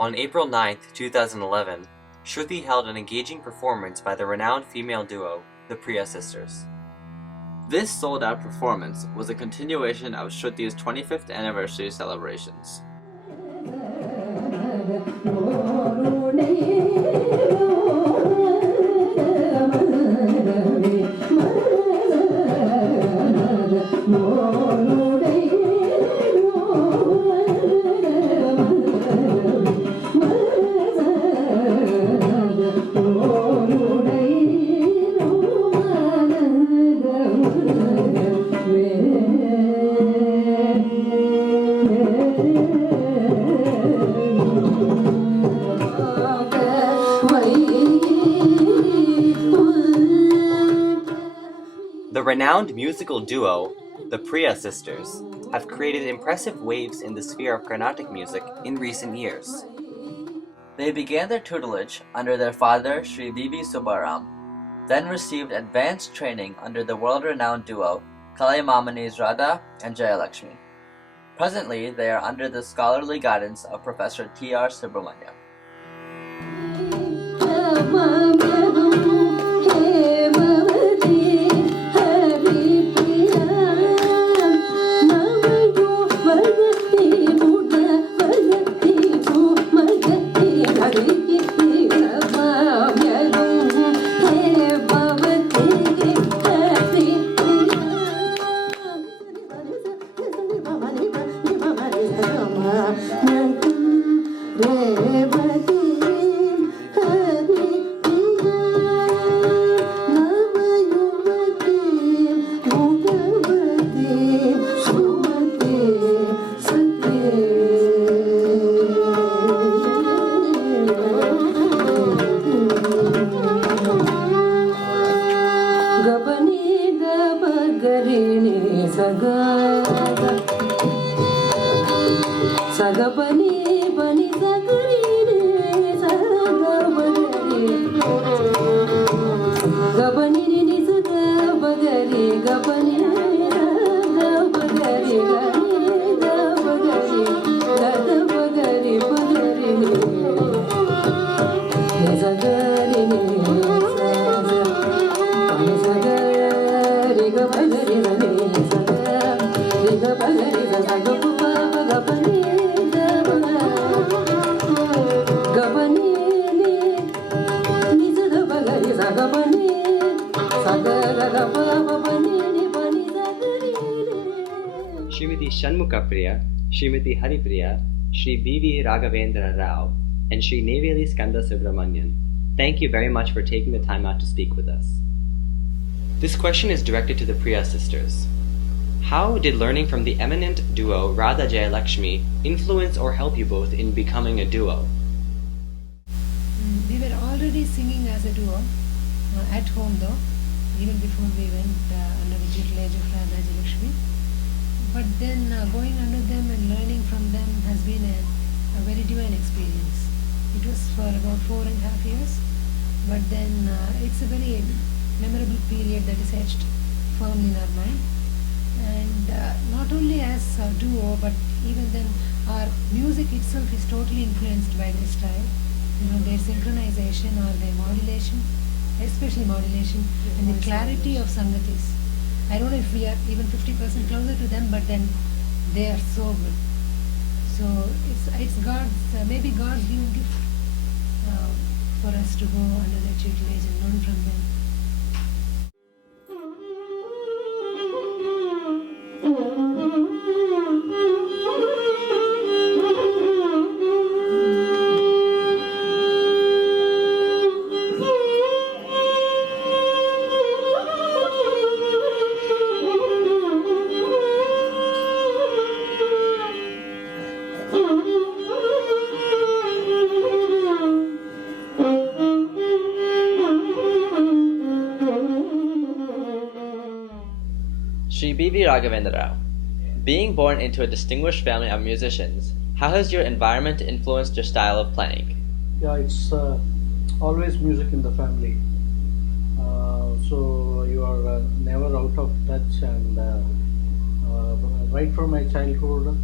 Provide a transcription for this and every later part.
On April 9, 2011, Shruti held an engaging performance by the renowned female duo, the Priya Sisters. This sold-out performance was a continuation of Shruti's 25th anniversary celebrations. The renowned musical duo, the Priya Sisters, have created impressive waves in the sphere of Carnatic music in recent years. They began their tutelage under their father Sri V.V. Subbaram, then received advanced training under the world-renowned duo Kalaimamanis Radha and Jayalakshmi. Presently, they are under the scholarly guidance of Professor T.R. Subramanian. Srimati Shanmukhapriya, Srimati Haripriya, Sri V.V. Raghavendra Rao, and Sri Neyveli Skanda Subramanian. Thank you very much for taking the time out to speak with us. This question is directed to the Priya Sisters. How did learning from the eminent duo Radha Jayalakshmi influence or help you both in becoming a duo? We were already singing as a duo at home though, even before we went under the tutelage of Radha Jayalakshmi. But then going under them and learning from them has been a very divine experience. It was for about 4.5 years, but then it's a very memorable period that is etched firmly in our mind. And not only as a duo, but even then our music itself is totally influenced by their style. You know, their synchronization or their modulation, especially modulation, and the clarity of Sangatis. I don't know if we are even 50% closer to them, but then they are so good. So it's God's, maybe God's given gift for us to go under their tutelage and learn from them. Sri B.V. Raghavendra Rao. Being born into a distinguished family of musicians, how has your environment influenced your style of playing? Yeah, it's always music in the family. So you are never out of touch, and right from my childhood,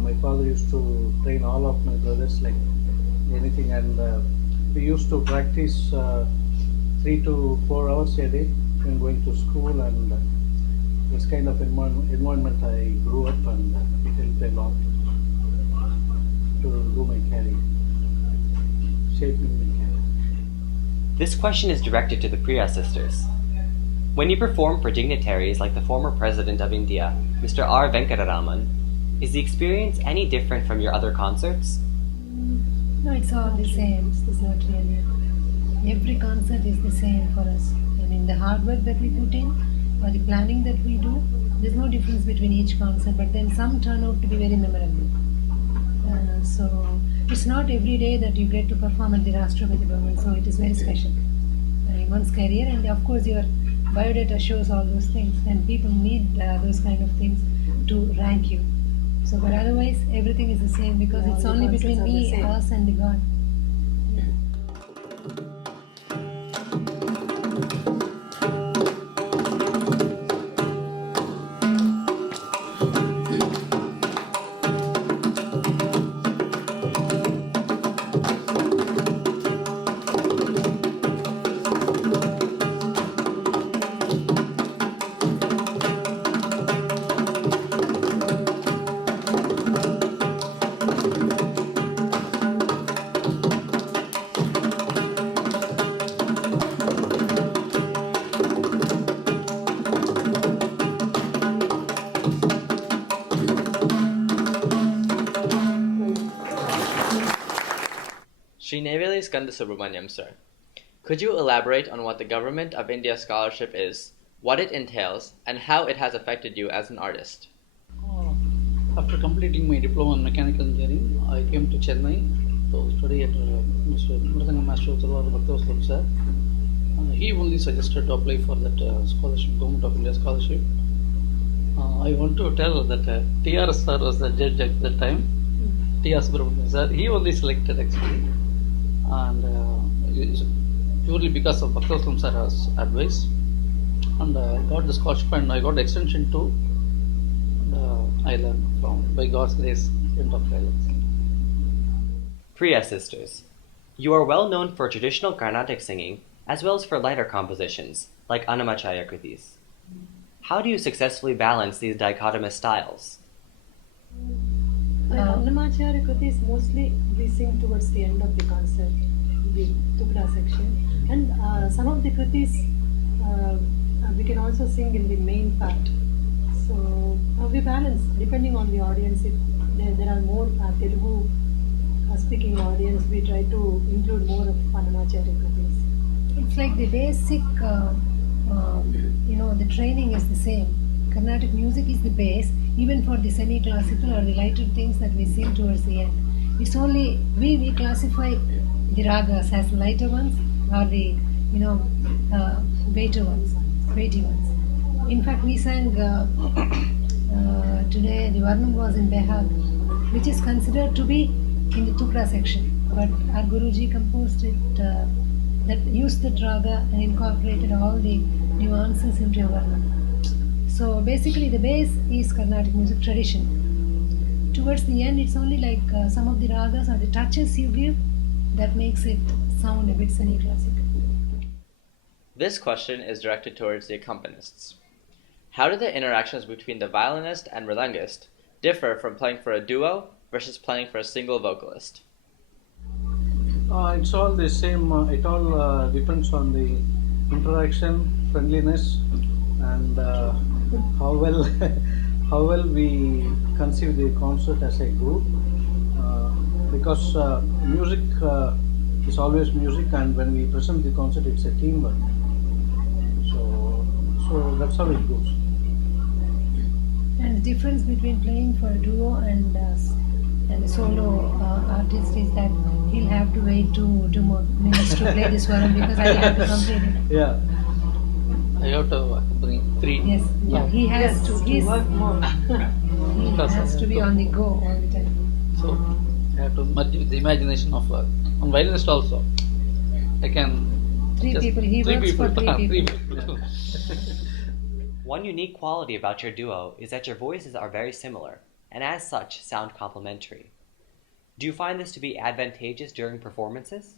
my father used to train all of my brothers, like anything. And we used to practice 3 to 4 hours a day when going to school, and this kind of environment I grew up, and it helped a lot to do my career, shaping my career. This question is directed to the Priya Sisters. When you perform for dignitaries like the former President of India, Mr. R. Venkataraman, is the experience any different from your other concerts? No, it's all the same. It's not really. Every concert is the same for us. I mean, the hard work that we put in or the planning that we do, there's no difference between each concert, but then some turn out to be very memorable. So it's not every day that you get to perform at the Rashtrapati Bhavan, so it is very special in one's career, and of course your biodata shows all those things, and people need those kind of things to rank you. So, but otherwise everything is the same because it's only between me, us, and the God. Shri Neyveli Skanda Subramanian, sir. Could you elaborate on what the Government of India Scholarship is, what it entails, and how it has affected you as an artist? After completing my diploma in mechanical engineering, I came to Chennai to study at Mr. Mridangam Master Bharatiya sir. He only suggested to apply for that scholarship, Government of India scholarship. I want to tell that T.R. sir was the judge at that time. T.R. Subramanian sir, he only selected actually, and it's purely because of Bharatiya sir's advice. And I got the scholarship and I got extension too. And I learned from, by God's grace, end of silence. Priya Sisters. You are well known for traditional Carnatic singing as well as for lighter compositions like Annamacharya Kritis. How do you successfully balance these dichotomous styles? Annamacharya Kritis mostly we sing towards the end of the concert, the Tukra section, and some of the Kritis we can also sing in the main part. So we balance depending on the audience. If there are more Telugu speaking audience, we try to include more of Annamacharya Kritis. It's like the basic, the training is the same. Carnatic music is the base, even for the semi-classical or the lighter things that we sing towards the end. It's only, we classify the ragas as lighter ones or the, weighty ones. In fact, we sang today, the Varnam was in Behag, which is considered to be in the Tukra section. But our Guruji composed it that used the raga and incorporated all the nuances into a Varnam. So basically the base is Carnatic music tradition. Towards the end, it's only like some of the ragas or the touches you give that makes it sound a bit semi-classical. This question is directed towards the accompanists. How do the interactions between the violinist and mridangist differ from playing for a duo versus playing for a single vocalist? It's all the same. It all depends on the interaction, friendliness, and how well how well we conceive the concert as a group. Because music is always music, and when we present the concert, it's a teamwork. So that's how it goes. And the difference between playing for a duo and a solo artist is that he'll have to wait 2 more minutes to play this one because I have to complete it. Yeah. I have to bring 3. Yes, yeah, he has to. He's work more. He has to be on the go all the time. So I have to merge with the imagination of one violinist also. I can. 3 people. He works for 3 people. One unique quality about your duo is that your voices are very similar, and as such sound complementary. Do you find this to be advantageous during performances?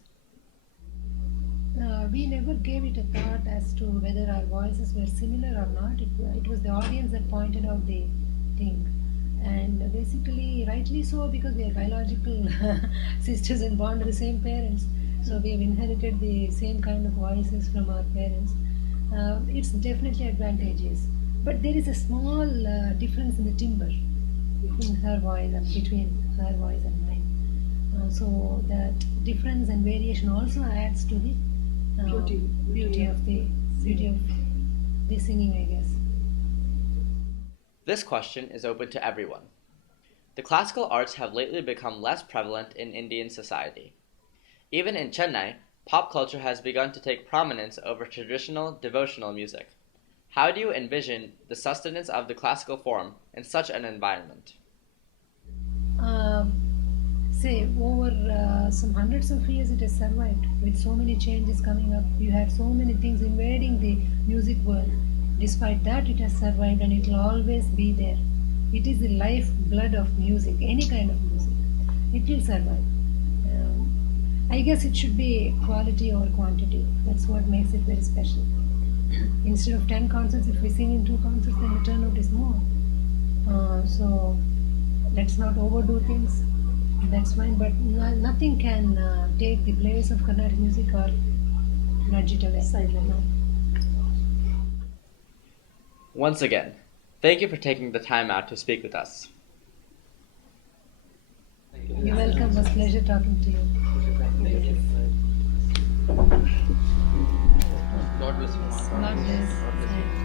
We never gave it a thought as to whether our voices were similar or not. It was the audience that pointed out the thing. And basically, rightly so, because we are biological sisters and born to the same parents. So we have inherited the same kind of voices from our parents. It's definitely advantageous. But there is a small difference in the timbre in her voice and between her voice and mine. So that difference and variation also adds to the beauty of the singing, I guess. This question is open to everyone. The classical arts have lately become less prevalent in Indian society. Even in Chennai, pop culture has begun to take prominence over traditional devotional music. How do you envision the sustenance of the classical form in such an environment? Say, over some hundreds of years it has survived with so many changes coming up. You had so many things invading the music world. Despite that, it has survived and it will always be there. It is the lifeblood of music, any kind of music. It will survive. I guess it should be quality over quantity. That's what makes it very special. Instead of 10 concerts, if we sing in 2 concerts, then the turnout is more. So let's not overdo things. That's fine, but nothing can take the place of Carnatic music or nudge it away. No. Once again, thank you for taking the time out to speak with us. You're welcome. It was a pleasure talking to you. God bless you. God bless. Thank you.